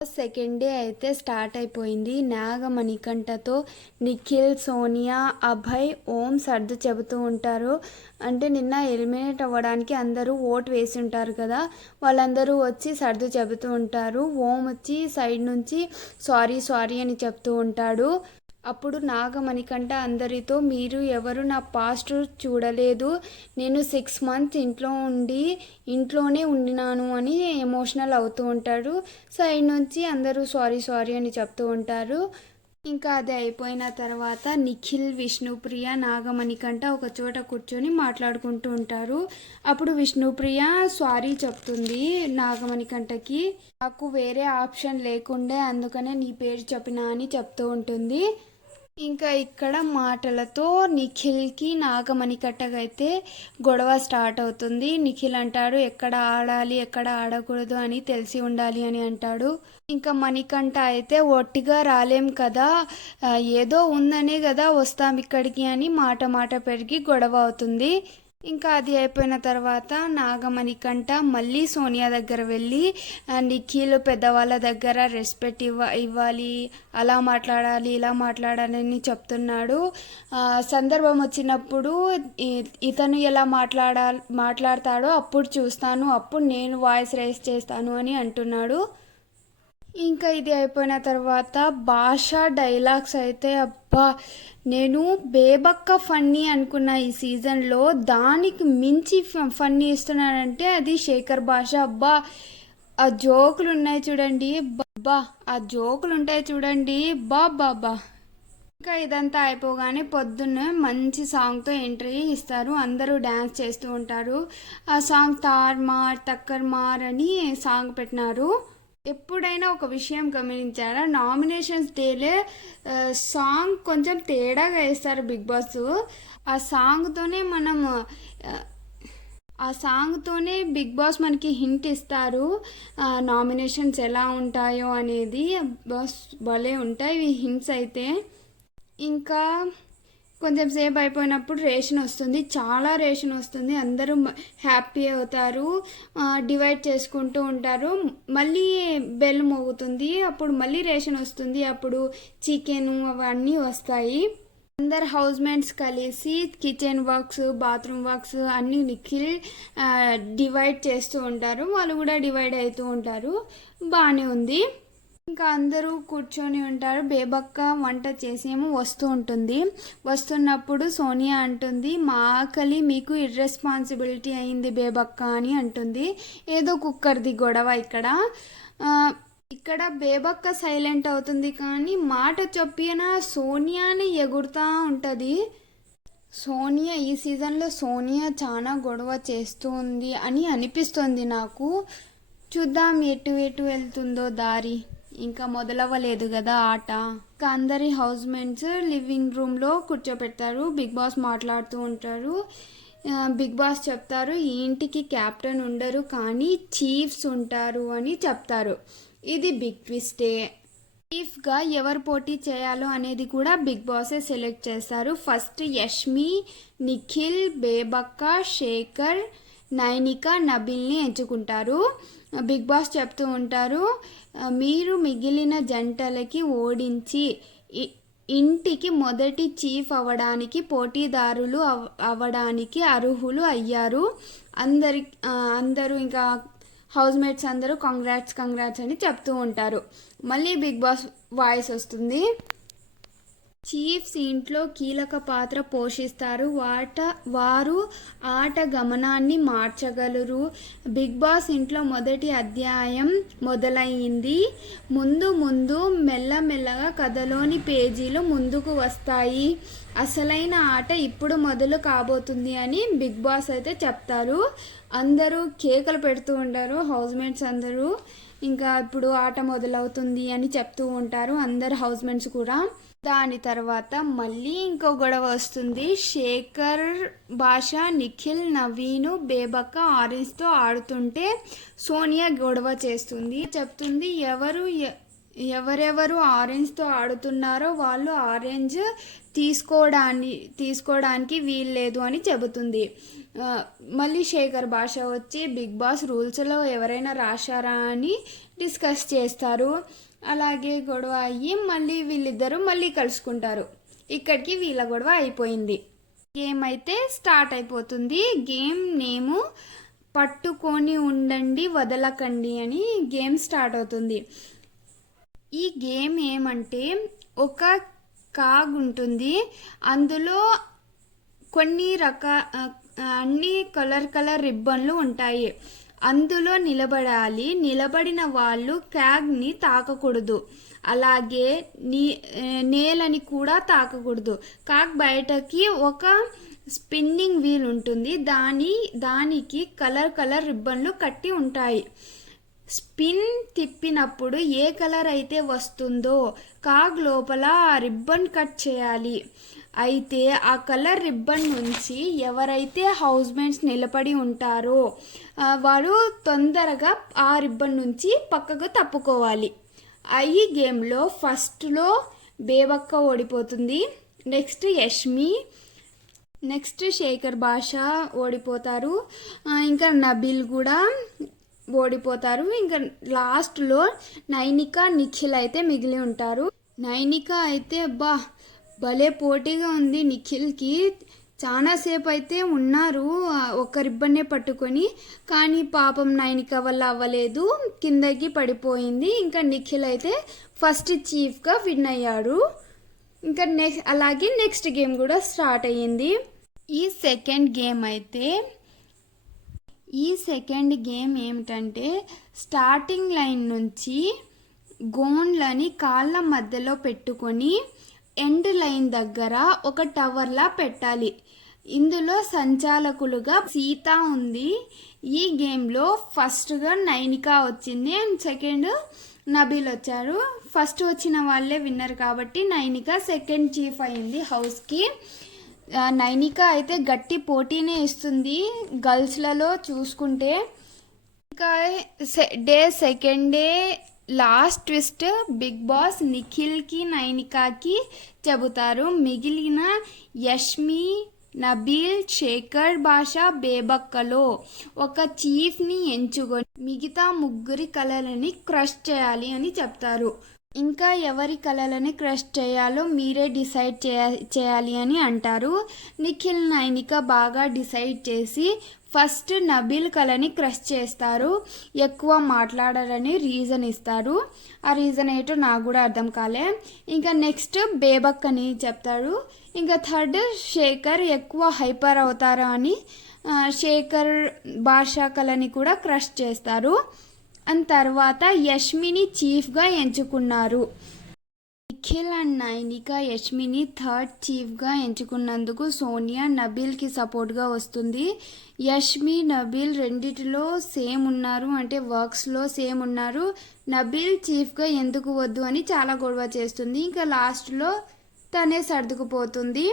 Second day అయితే start అయిపోయింది. నాగమణికంఠతో నిఖిల్, సోనియా, అభయ్, ఓం సర్దు చెబుతూ ఉంటారు. అంటే నిన్న ఎలిమినేట్ అవ్వడానికి అందరూ ఓట్ వేసి ఉంటారు కదా, వాళ్ళందరూ వచ్చి సర్దు చెబుతూ ఉంటారు. ఓం వచ్చి సైడ్ నుంచి సారీ సారీ అని చెప్తూ ఉంటాడు. అప్పుడు నాగమణికంఠ అందరితో, మీరు ఎవరు నా పాస్ట్ చూడలేదు, నేను 6 months ఇంట్లోనే ఉండినాను అని ఎమోషనల్ అవుతూ ఉంటాడు. సైడ్ నుంచి అందరూ సారీ సారీ అని చెప్తూ ఉంటారు. ఇంకా అది అయిపోయిన తర్వాత నిఖిల్, విష్ణుప్రియ, నాగమణికంఠ ఒక చోట కూర్చొని మాట్లాడుకుంటూ ఉంటారు. అప్పుడు విష్ణుప్రియ సారీ చెప్తుంది నాగమణికంఠకి, నాకు వేరే ఆప్షన్ లేకుండే అందుకనే నీ పేరు చెప్పినా అని చెప్తూ ఉంటుంది. ఇంకా ఇక్కడ మాటలతో నిఖిల్కి నాగమణికంఠకైతే గొడవ స్టార్ట్ అవుతుంది. నిఖిల్ అంటాడు ఎక్కడ ఆడాలి ఎక్కడ ఆడకూడదు అని తెలిసి ఉండాలి అని అంటాడు. ఇంకా మణికంఠ అయితే ఒట్టిగా రాలేం కదా, ఏదో ఉందనే కదా వస్తాం ఇక్కడికి అని మాట పెరిగి గొడవ అవుతుంది. ఇంకా అది అయిపోయిన తర్వాత నాగమణికంఠ మళ్ళీ సోనియా దగ్గర వెళ్ళి నిఖిల్ పెద్దవాళ్ళ దగ్గర రెస్పెక్ట్ ఇవ్వాలి, అలా మాట్లాడాలి ఇలా మాట్లాడాలని చెప్తున్నాడు. సందర్భం వచ్చినప్పుడు ఇతను ఎలా మాట్లాడతాడో అప్పుడు చూస్తాను, అప్పుడు నేను వాయిస్ రైజ్ చేస్తాను అని అంటున్నాడు. ఇంకా ఇది అయిపోయిన తర్వాత భాష డైలాగ్స్ అయితే అబ్బా, నేను బేబక్క ఫన్నీ అనుకున్న ఈ సీజన్లో దానికి మించి ఫన్నీ ఇస్తున్నాడంటే అది శేఖర్ భాష. అబ్బా ఆ జోకులు ఉన్నాయి చూడండి, బాబా. ఇంకా ఇదంతా అయిపోగానే పొద్దున్న మంచి సాంగ్తో ఎంట్రీ ఇస్తారు. అందరూ డ్యాన్స్ చేస్తూ ఉంటారు. ఆ సాంగ్ తార్ మార్ తక్కర్ మార్ అని సాంగ్ పెట్టినారు. ఎప్పుడైనా ఒక విషయం గమనించారా, నామినేషన్స్ డేలే సాంగ్ కొంచెం తేడాగా వేస్తారు బిగ్ బాస్. ఆ సాంగ్తోనే బిగ్ బాస్ మనకి హింట్ ఇస్తారు నామినేషన్స్ ఎలా ఉంటాయో అనేది. బాస్ భలే ఉంటాయి ఈ హింట్స్ అయితే. ఇంకా కొంచెం సేపు అయిపోయినప్పుడు రేషన్ వస్తుంది, చాలా రేషన్ వస్తుంది, అందరూ హ్యాపీ అవుతారు, డివైడ్ చేసుకుంటూ ఉంటారు. మళ్ళీ బెల్ మోగుతుంది, అప్పుడు మళ్ళీ రేషన్ వస్తుంది, అప్పుడు చికెన్ అవన్నీ వస్తాయి. అందరు హౌస్ మేట్స్ కలిసి కిచెన్ వర్క్స్, బాత్రూమ్ వర్క్స్ అన్నీ నిఖిల్ డివైడ్ చేస్తూ ఉంటారు. వాళ్ళు కూడా డివైడ్ అవుతూ ఉంటారు. బాగానే ఉంది. ఇంకా అందరూ కూర్చొని ఉంటారు. బేబక్క వంట చేసేమో వస్తూ ఉంటుంది. వస్తున్నప్పుడు సోనియా అంటుంది, మా ఆకలి మీకు ఇర్రెస్పాన్సిబిలిటీ అయింది బేబక్క అని అంటుంది. ఏదో కుక్కర్ది గొడవ ఇక్కడ బేబక్క సైలెంట్ అవుతుంది, కానీ మాట చెప్పిన సోనియాని ఎగురుతూ ఉంటుంది. సోనియా ఈ సీజన్లో చాలా గొడవ చేస్తుంది అని అనిపిస్తుంది నాకు. చూద్దాం ఎటు వెళ్తుందో దారి, ఇంకా మొదలవ్వలేదు కదా ఆట. ఇంకా అందరి హౌస్ మేట్స్ లివింగ్ రూమ్లో కూర్చోపెడతారు. బిగ్ బాస్ మాట్లాడుతూ ఉంటారు. బిగ్ బాస్ చెప్తారు, ఈ ఇంటికి క్యాప్టెన్ ఉండరు కానీ చీఫ్స్ ఉంటారు అని చెప్తారు. ఇది బిగ్ ట్విస్టే. చీఫ్గా ఎవరు పోటీ చేయాలో అనేది కూడా బిగ్ బాసే సెలెక్ట్ చేస్తారు. ఫస్ట్ యష్మి, నిఖిల్, బేబక్క, శేఖర్, నైనిక, నబిల్ని ఎంచుకుంటారు. బిగ్ బాస్ చెప్తూ ఉంటారు, మీరు మిగిలిన జంటలకి ఓడించి ఇంటికి మొదటి చీఫ్ అవ్వడానికి, పోటీదారులు అవ్వడానికి అర్హులు అయ్యారు. అందరూ ఇంకా హౌస్ మేట్స్ అందరూ కంగ్రాట్స్ అని చెప్తూ ఉంటారు. మళ్ళీ బిగ్ బాస్ వాయిస్ వస్తుంది, చీఫ్స్ ఇంట్లో కీలక పాత్ర పోషిస్తారు, వారు ఆట గమనాన్ని మార్చగలరు. బిగ్ బాస్ ఇంట్లో మొదటి అధ్యాయం మొదలైంది. ముందు మెల్లమెల్లగా కథలోని పేజీలు ముందుకు వస్తాయి. అసలైన ఆట ఇప్పుడు మొదలు కాబోతుంది అని బిగ్ బాస్ అయితే చెప్తారు. అందరూ కేకలు పెడుతూ ఉంటారు హౌస్ మేట్స్ అందరూ. ఇంకా ఇప్పుడు ఆట మొదలవుతుంది అని చెప్తూ ఉంటారు అందరు హౌస్ మేట్స్ కూడా. దాని తర్వాత మళ్ళీ ఇంకో గొడవ వస్తుంది. శేఖర్ భాష, నిఖిల్, నవీను, బేబక్క ఆరెంజ్తో ఆడుతుంటే సోనియా గొడవ చేస్తుంది. చెప్తుంది, ఎవరెవరు ఆరెంజ్తో ఆడుతున్నారో వాళ్ళు ఆరెంజ్ తీసుకోవడానికి వీల్లేదు అని చెబుతుంది. మళ్ళీ శేఖర్ భాష వచ్చి బిగ్ బాస్ రూల్స్లో ఎవరైనా రాశారా అని డిస్కస్ చేస్తారు. అలాగే గొడవ అయ్యి మళ్ళీ వీళ్ళిద్దరూ మళ్ళీ కలుసుకుంటారు. ఇక్కడికి వీళ్ళ గొడవ అయిపోయింది. గేమ్ అయితే స్టార్ట్ అయిపోతుంది. గేమ్ నేము పట్టుకొని ఉండండి వదలకండి అని గేమ్ స్టార్ట్ అవుతుంది. ఈ గేమ్ ఏమంటే ఒక కాగ్ ఉంటుంది, అందులో కొన్ని అన్ని కలర్ రిబ్బన్లు ఉంటాయి. అందులో నిలబడాలి. నిలబడిన వాళ్ళు క్యాగ్ని తాకకూడదు, అలాగే నేలని కూడా తాకకూడదు. కాగ్ బయటకి ఒక స్పిన్నింగ్ వీల్ ఉంటుంది, దానికి కలర్ రిబ్బన్లు కట్టి ఉంటాయి. స్పిన్ తిప్పినప్పుడు ఏ కలర్ అయితే వస్తుందో కాగ్ లోపల ఆ రిబ్బన్ కట్ చేయాలి. అయితే ఆ కలర్ రిబ్బన్ నుంచి ఎవరైతే హౌస్ మేట్స్ నిలబడి ఉంటారో వారు తొందరగా ఆ రిబ్బన్ నుంచి పక్కకు తప్పుకోవాలి. ఈ గేమ్లో ఫస్ట్లో బేబక్క ఓడిపోతుంది, నెక్స్ట్ యష్మి, నెక్స్ట్ శేఖర్ భాష ఓడిపోతారు, ఇంకా నబీల్ కూడా ఓడిపోతారు. ఇంకా లాస్ట్లో నైనిక నిఖిల్ అయితే మిగిలి ఉంటారు. నైనిక అయితే భలే పోటీగా ఉంది నిఖిల్కి. చాలాసేపు అయితే ఉన్నారు ఒక రిబ్బన్నే పట్టుకొని, కానీ పాపం నైనిక వల్ల అవ్వలేదు, కిందకి పడిపోయింది. ఇంకా నిఖిల్ అయితే ఫస్ట్ చీఫ్గా విన్ అయ్యాడు. ఇంకా అలాగే నెక్స్ట్ గేమ్ కూడా స్టార్ట్ అయ్యింది. ఈ సెకండ్ గేమ్ ఏమిటంటే స్టార్టింగ్ లైన్ నుంచి గోన్లని కాళ్ళ మధ్యలో పెట్టుకొని ఎండ్ లైన్ దగ్గర ఒక టవర్లా పెట్టాలి. ఇందులో సంచాలకులుగా సీత ఉంది. ఈ గేమ్లో ఫస్ట్గా నైనిక వచ్చింది అండ్ సెకండ్ నబీల్ వచ్చారు. ఫస్ట్ వచ్చిన వాళ్ళే విన్నర్ కాబట్టి నైనిక సెకండ్ చీఫ్ అయింది హౌస్కి. నైనిక అయితే గట్టి పోటీనే ఇస్తుంది గర్ల్స్లలో చూసుకుంటే. ఇంకా second day last twist Bigg Boss నిఖిల్కి నైనికాకి చెబుతారు. మిగిలిన యష్మి, నబీల్, శేఖర్ భాష, బేబక్కలో ఒక చీఫ్ని ఎంచుకొని మిగతా ముగ్గురి కళలని క్రష్ చేయాలి అని చెప్తారు. ఇంకా ఎవరి కళలని క్రష్ చేయాలో మీరే డిసైడ్ చేయాలి అని అంటారు. నిఖిల్ నైనిక బాగా డిసైడ్ చేసి ఫస్ట్ నబీల్ కళని క్రష్ చేస్తారు. ఎక్కువ మాట్లాడారని రీజన్ ఇస్తారు. ఆ రీజన్ ఏంటో నాకు కూడా అర్థం కాలే. ఇంకా నెక్స్ట్ బేబక్ అని చెప్తారు. ఇంకా థర్డ్ శేఖర్ ఎక్కువ హైపర్ అవుతారు అని శేఖర్ భాష కళని కూడా క్రష్ చేస్తారు. అండ్ తర్వాత యష్మిని చీఫ్గా ఎంచుకున్నారు. నిఖిల్ అండ్ నైనిక యష్మిని థర్డ్ చీఫ్గా ఎంచుకున్నందుకు సోనియా నబీల్కి సపోర్ట్గా వస్తుంది. యష్మి, నబీల్ రెండిటిలో సేమ్ ఉన్నారు, అంటే వర్క్స్లో సేమ్ ఉన్నారు. నబీల్ చీఫ్గా ఎందుకు వద్దు అని చాలా గొడవ చేస్తుంది. ఇంకా లాస్ట్లో తనే సర్దుకుపోతుంది.